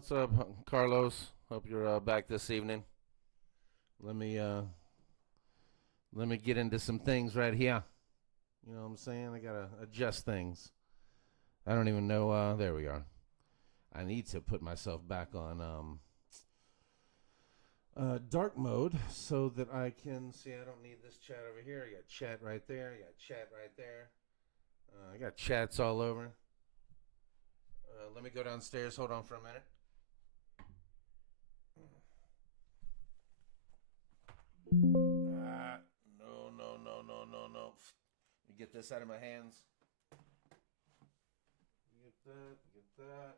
What's up, Carlos? Hope you're back this evening. Let me uh, let me get into some things right here. You know what I'm saying? I gotta adjust things. I don't even know. There we are. I need to put myself back on dark mode so that I can see. I don't need this chat over here. I got chat right there. I got chat right there. I got chats all over. Let me go downstairs. Hold on for a minute. No, no, no, no, no, no. You get this out of my hands. Get that, get that.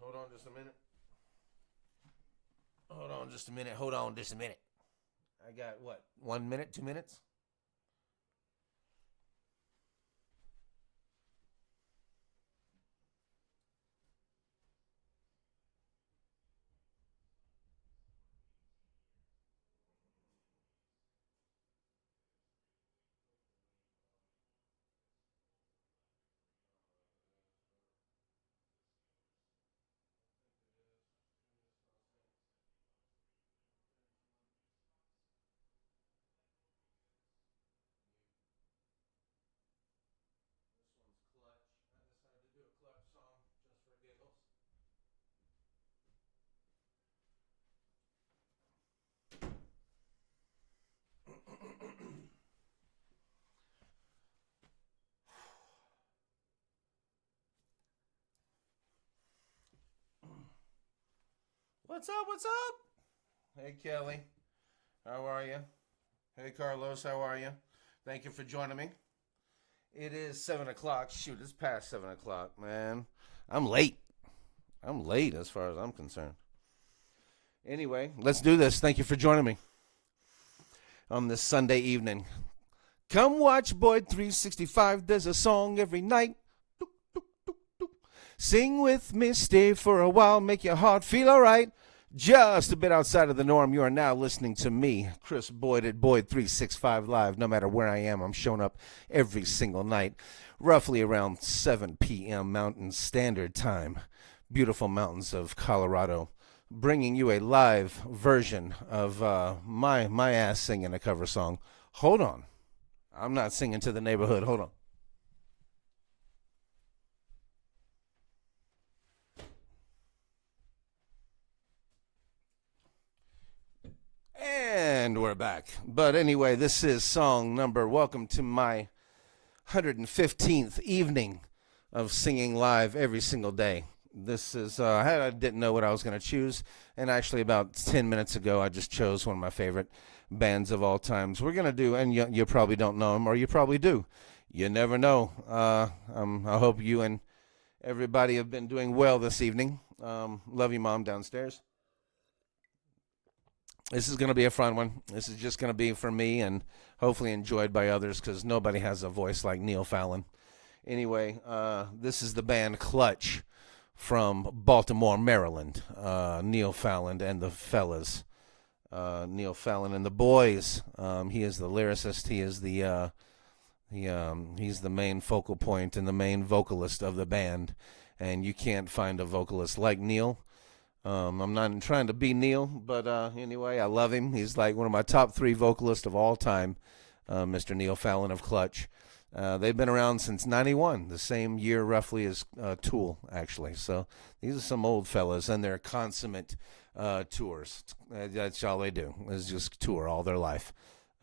Hold on just a minute. Hold on just a minute. Hold on just a minute. I got what? 1 minute, 2 minutes? What's up? What's up? Hey, Kelly. How are you? Hey, Carlos. How are you? Thank you for joining me. It is 7 o'clock. Shoot, it's past 7 o'clock, man. I'm late. I'm late as far as I'm concerned. Anyway, let's do this. Thank you for joining me on this Sunday evening. Come watch Boyd 365. There's a song every night. Sing with me, stay for a while, make your heart feel all right. Just a bit outside of the norm, you are now listening to me, Chris Boyd at Boyd 365 Live. No matter where I am, I'm showing up every single night, roughly around 7 p.m. Mountain Standard Time. Beautiful mountains of Colorado, bringing you a live version of my ass singing a cover song. Hold on. I'm not singing to the neighborhood. Hold on. And we're back. But anyway, this is song number. Welcome to my 115th evening of singing live every single day. This is, I didn't know what I was going to choose. And actually, about 10 minutes ago, I just chose one of my favorite bands of all times. We're going to do, and you probably don't know them, or you probably do. You never know. I hope you and everybody have been doing well this evening. Love you, Mom, downstairs. This is going to be a fun one. This is just going to be for me and hopefully enjoyed by others because nobody has a voice like Neil Fallon. Anyway, this is the band Clutch from Baltimore, Maryland. Neil Fallon and the fellas. Neil Fallon and the boys. He is the lyricist. He is he's the main focal point and the main vocalist of the band. And you can't find a vocalist like Neil. I'm not trying to be Neil, but anyway, I love him. He's like one of my top 3 vocalists of all time, Mr. Neil Fallon of Clutch. They've been around since 91, the same year roughly as Tool, actually. So these are some old fellas, and they're consummate tours. That's all they do, is just tour all their life.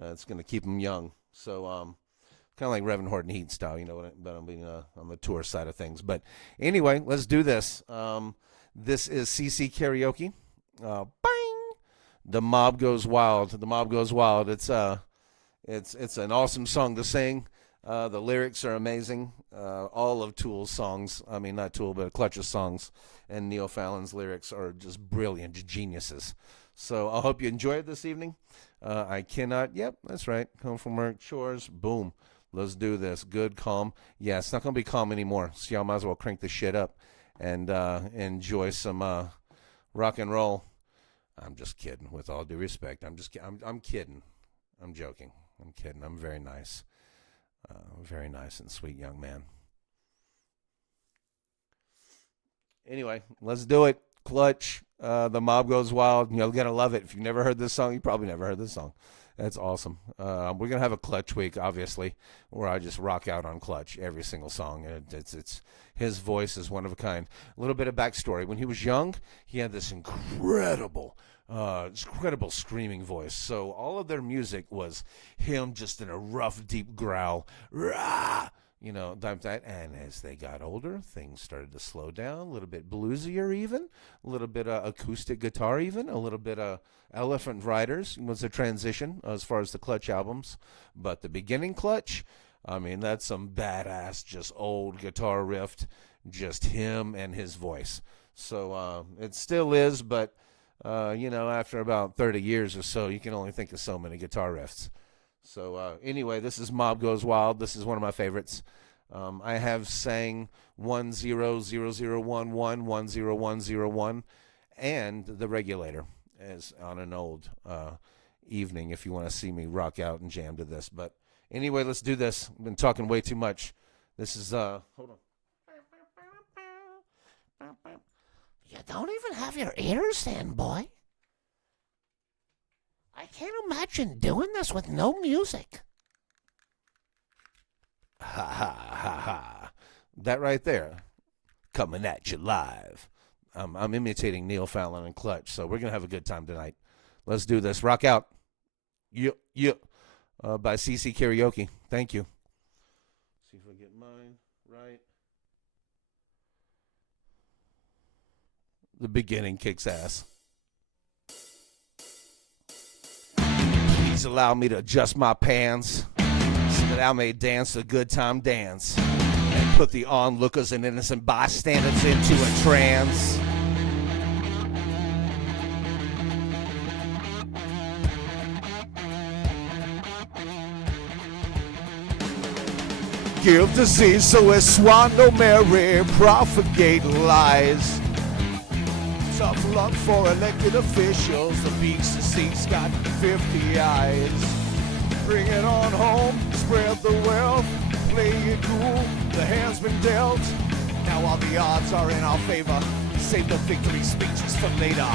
It's going to keep them young. So kind of like Reverend Horton Heat style, you know what but I'm being on the tour side of things. But anyway, let's do this. This is CC Karaoke. Bang! The Mob Goes Wild. The Mob Goes Wild. It's an awesome song to sing. The lyrics are amazing. All of Tool's songs, I mean not Tool, but Clutch's songs, and Neil Fallon's lyrics are just brilliant, geniuses. So I hope you enjoy it this evening. I cannot. Yep, that's right. Come from work, chores. Boom. Let's do this. Good, calm. Yeah, it's not gonna be calm anymore. So y'all might as well crank the shit up and enjoy some rock and roll. I'm just kidding. With all due respect, I'm kidding. I'm joking. I'm kidding. I'm very nice. Very nice and sweet young man. Anyway, let's do it. Clutch. The Mob Goes Wild. You're going to love it. If you've never heard this song, you probably never heard this song. That's awesome. We're going to have a Clutch week, obviously, where I just rock out on Clutch every single song. It's his voice is one of a kind. A little bit of backstory. When he was young, he had this incredible screaming voice. So all of their music was him just in a rough, deep growl. Rah! You know, that. And as they got older, things started to slow down, a little bit bluesier even, a little bit acoustic guitar even, a little bit Elephant Riders was a transition as far as the Clutch albums. But the beginning Clutch, I mean, that's some badass, just old guitar riff, just him and his voice. So it still is, but, after about 30 years or so, you can only think of so many guitar riffs. So anyway, this is Mob Goes Wild. This is one of my favorites. I have sang 100011, 10101, and The Regulator as on an old evening if you want to see me rock out and jam to this. But anyway, let's do this. I've been talking way too much. This is, hold on. You don't even have your ears in, boy. I can't imagine doing this with no music. Ha ha ha ha. That right there, coming at you live. I'm imitating Neil Fallon and Clutch, so we're going to have a good time tonight. Let's do this. Rock out. Yeah. By CC Karaoke. Thank you. See if I get mine right. The beginning kicks ass. Please allow me to adjust my pants so that I may dance a good time dance and put the onlookers and innocent bystanders into a trance. Give disease so as swan no Mary propagate lies. Tough luck for elected officials. The beaks and seats got 50 eyes. Bring it on home, spread the wealth, play it cool, the hand's been dealt. Now all the odds are in our favor. Save the victory speeches for later.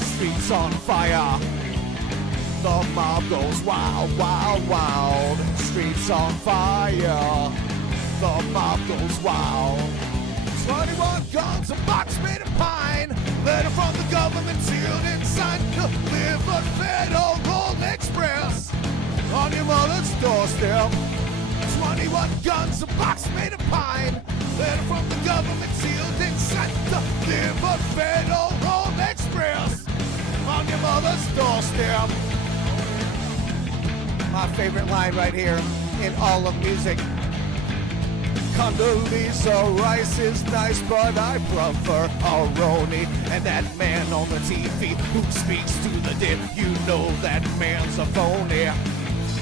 Streets on fire. The mob goes wild, wild, wild. Streets on fire. The mob goes wild. 21 guns, a box made of pine. Letter from the government sealed inside. Delivered Federal Gold Express on your mother's doorstep. 21 guns, a box made of pine. Letter from the government sealed inside. Delivered Federal Gold Express on your mother's doorstep. My favorite line right here in all of music. Condoleezza Rice is nice, but I prefer Aroni. And that man on the TV who speaks to the dead, you know that man's a phony.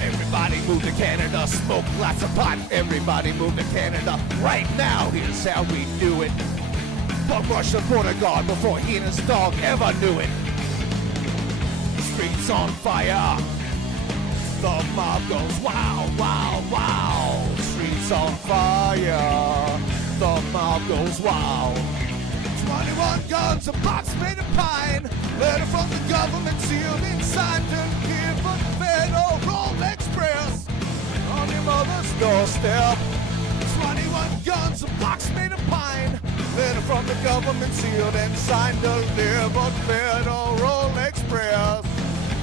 Everybody move to Canada, smoke lots of pot. Everybody move to Canada right now, here's how we do it. Bug rush the border guard before he and his dog ever knew it. Streets on fire. The mob goes wild, wild, wild. Streets on fire. The mob goes wild. 21 guns, a box made of pine. Letter from the government sealed inside. Delivered Federal Express on your mother's doorstep. 21 guns, a box made of pine. Letter from the government sealed and signed. Delivered Federal Express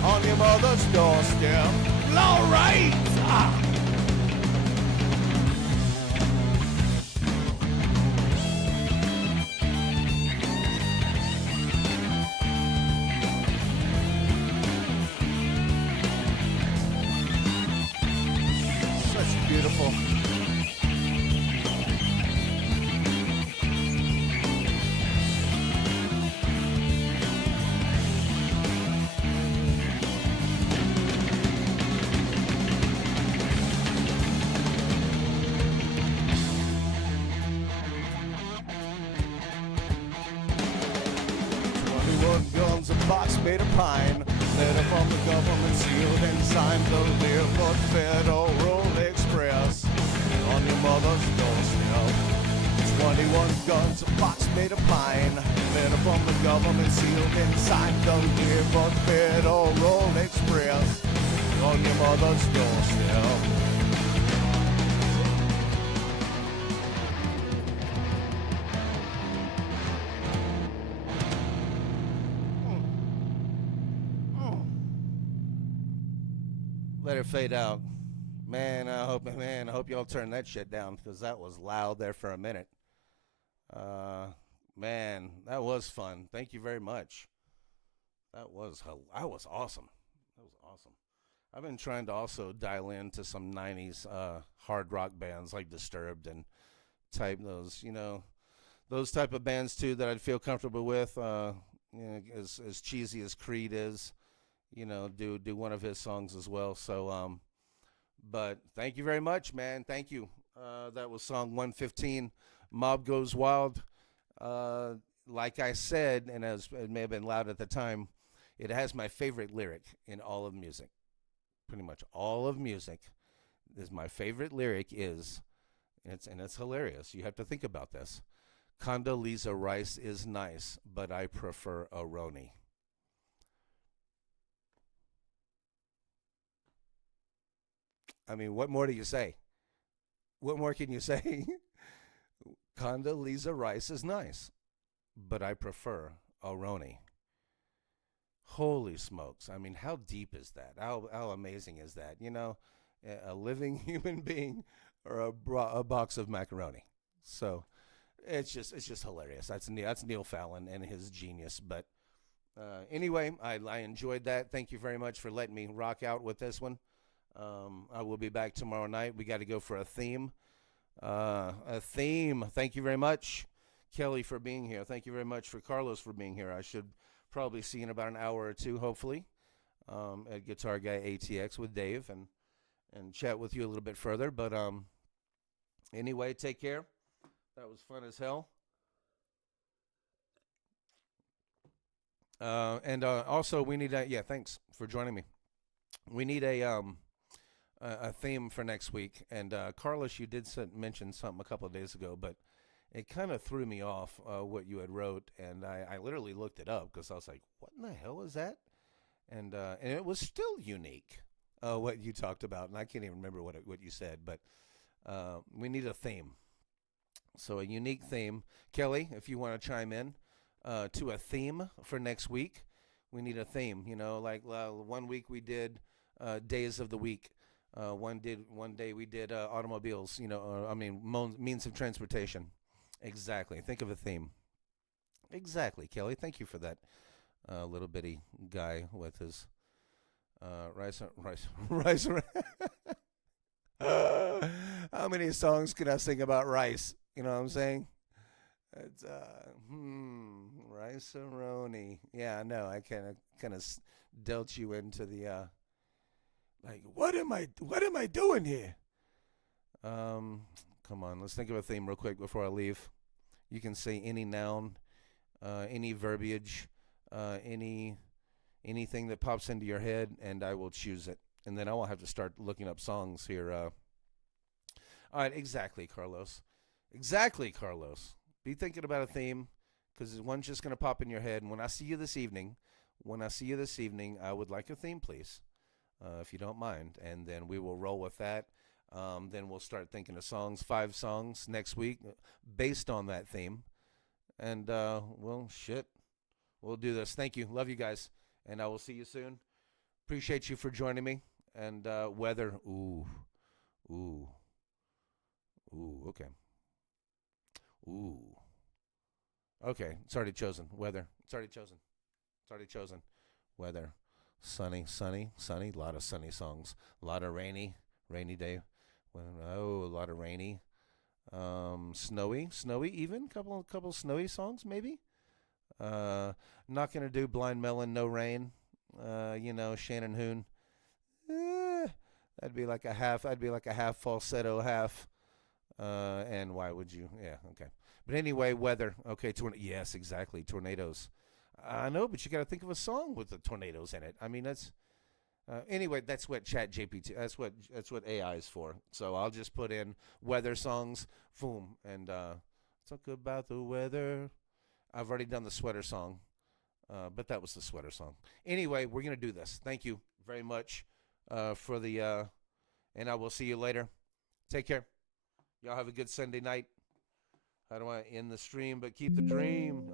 on your mother's doorstep. All right. Such beautiful. Guns, a box made of pine. Letter from the government sealed and signed. Delivered Federal Express 21 guns, a box made of pine. Letter from the government sealed inside. Come here for the Federal Express on your mother's doorstep. Let it fade out. I hope y'all turn that shit down because that was loud there for a minute. Uh, man, that was fun. Thank you very much. That was awesome. That was awesome. I've been trying to also dial into some '90s hard rock bands like Disturbed and type those type of bands too that I'd feel comfortable with. As cheesy as Creed is, do one of his songs as well. So, but thank you very much, man. Thank you. That was song 115, Mob Goes Wild. Like I said, and as it may have been loud at the time, it has my favorite lyric in all of music. Pretty much all of music is my favorite lyric it's hilarious. You have to think about this. Condoleezza Rice is nice, but I prefer a Roni. I mean, what more do you say? What more can you say? Condoleezza Rice is nice, but I prefer a Roni. Holy smokes. I mean, how deep is that? How amazing is that? A living human being or a box of macaroni. So it's just hilarious. That's Neil Fallon and his genius. But anyway, I enjoyed that. Thank you very much for letting me rock out with this one. I will be back tomorrow night. We got to go for a theme. Thank you very much, Kelly, for being here. Thank you very much for Carlos for being here. I should probably see you in about an hour or two, hopefully, at Guitar Guy ATX with Dave and chat with you a little bit further. But anyway, take care. That was fun as hell. And also, we need thanks for joining me. We need a theme for next week. And Carlos, you did mention something a couple of days ago, but it kind of threw me off what you had wrote, and I literally looked it up because I was like, "What in the hell is that?" And it was still unique what you talked about, and I can't even remember what you said, but we need a theme. So a unique theme, Kelly, if you want to chime in to a theme for next week, we need a theme. Like 1 week we did days of the week. One day we did automobiles. Means of transportation. Exactly. Think of a theme. Exactly, Kelly. Thank you for that little bitty guy with his rice. How many songs can I sing about rice? You know what I'm saying? It's rice-a-roni. Yeah, I know. I kind of dealt you into the like, what am I doing here? Come on, let's think of a theme real quick before I leave. You can say any noun, any verbiage, anything that pops into your head, and I will choose it. And then I will have to start looking up songs here. All right, exactly, Carlos. Exactly, Carlos. Be thinking about a theme, because one's just going to pop in your head. And when I see you this evening, I would like a theme, please, if you don't mind. And then we will roll with that. Then we'll start thinking of songs, 5 songs next week based on that theme. And, we'll do this. Thank you. Love you guys. And I will see you soon. Appreciate you for joining me. And weather, ooh, okay. Ooh. Okay, it's already chosen. Weather. It's already chosen. Weather. Sunny. A lot of sunny songs. A lot of rainy day. A lot of rainy. Snowy even. Couple snowy songs maybe. Not gonna do Blind Melon, No Rain. Shannon Hoon. I'd be like a half falsetto, half. And why would you? Yeah, okay. But anyway, weather. Okay, yes, exactly. Tornadoes. I know, but you got to think of a song with the tornadoes in it. I mean, that's anyway. That's what Chat GPT. That's what AI is for. So I'll just put in weather songs, boom, and Talk about the weather. I've already done the sweater song, but that was the sweater song. Anyway, we're going to do this. Thank you very much for the, and I will see you later. Take care. Y'all have a good Sunday night. How do I end the stream but keep the dream?